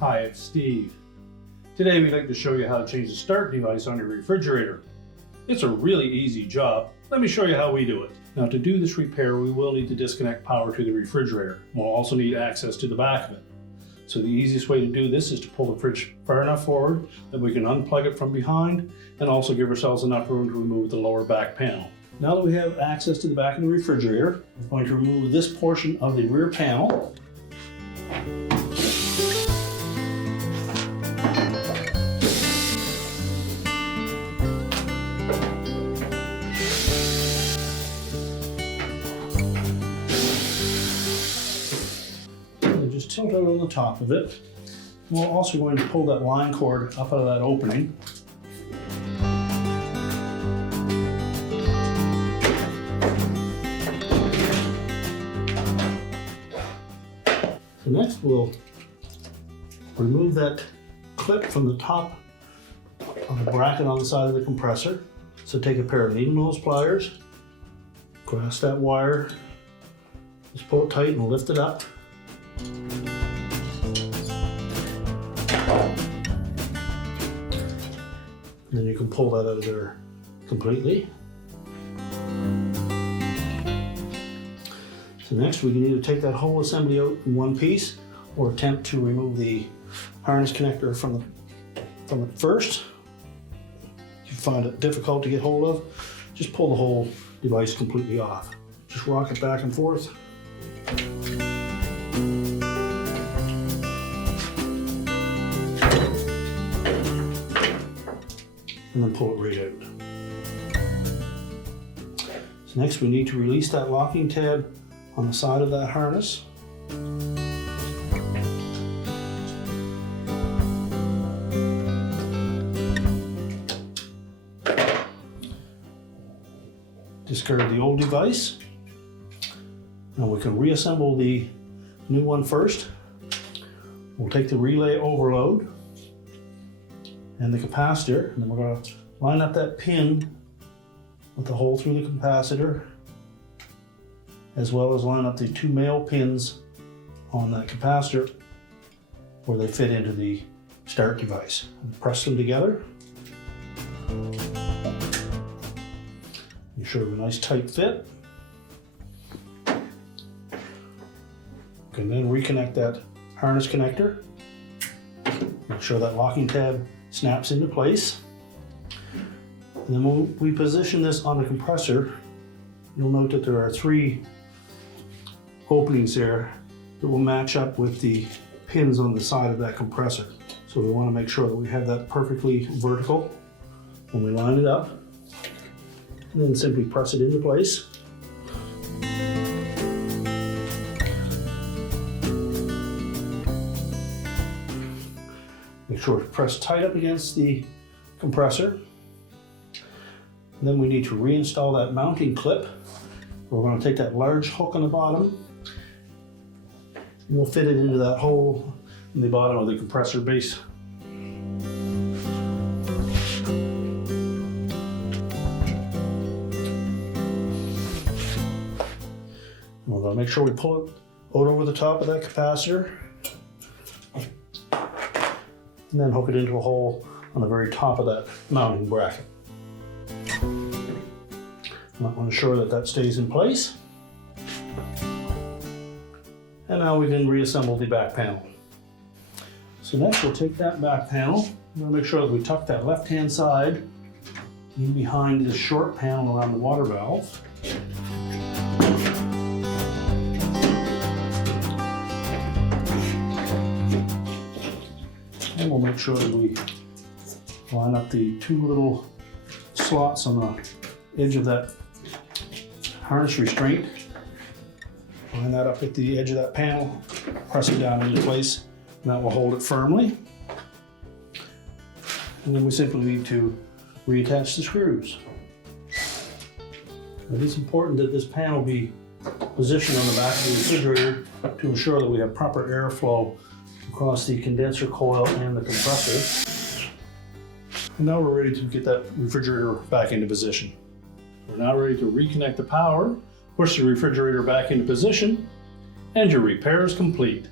Hi, it's Steve. Today we'd like to show you how to change the start device on your refrigerator. It's a really easy job. Let me show you how we do it. Now, to do this repair, we will need to disconnect power to the refrigerator. We'll also need access to the back of it. So the easiest way to do this is to pull the fridge far enough forward that we can unplug it from behind and also give ourselves enough room to remove the lower back panel. Now that we have access to the back of the refrigerator, we're going to remove this portion of the rear panel. Just tilt out on the top of it. We're also going to pull that line cord up out of that opening. So next we'll remove that clip from the top of the bracket on the side of the compressor. So take a pair of needle nose pliers, grasp that wire, just pull it tight and lift it up. And then you can pull that out of there completely. So next we can either take that whole assembly out in one piece or attempt to remove the harness connector from it first. If you find it difficult to get hold of, just pull the whole device completely off. Just rock it back and forth. And then pull it right out. So next we need to release that locking tab on the side of that harness. Discard the old device. Now we can reassemble the new one first. We'll take the relay overload and the capacitor, and then we're going to line up that pin with the hole through the capacitor, as well as line up the two male pins on that capacitor where they fit into the start device. And press them together. Make sure of a nice tight fit. You can then reconnect that harness connector. Make sure that locking tab snaps into place. And then when we position this on the compressor, you'll note that there are three openings there that will match up with the pins on the side of that compressor. So we want to make sure that we have that perfectly vertical when we line it up. And then simply press it into place. Make sure it's pressed tight up against the compressor. And then we need to reinstall that mounting clip. We're going to take that large hook on the bottom and we'll fit it into that hole in the bottom of the compressor base. And we're going to make sure we pull it out over the top of that capacitor. And then hook it into a hole on the very top of that mounting bracket. I want to ensure that that stays in place. And now we can reassemble the back panel. So next we'll take that back panel. I'm going to make sure that we tuck that left-hand side in behind this short panel around the water valve. And we'll make sure that we line up the two little slots on the edge of that harness restraint. Line that up at the edge of that panel, press it down into place, and that will hold it firmly. And then we simply need to reattach the screws. It is important that this panel be positioned on the back of the refrigerator to ensure that we have proper airflow across the condenser coil and the compressor. And now we're ready to get that refrigerator back into position. We're now ready to reconnect the power Push the refrigerator back into position, and your repair is complete.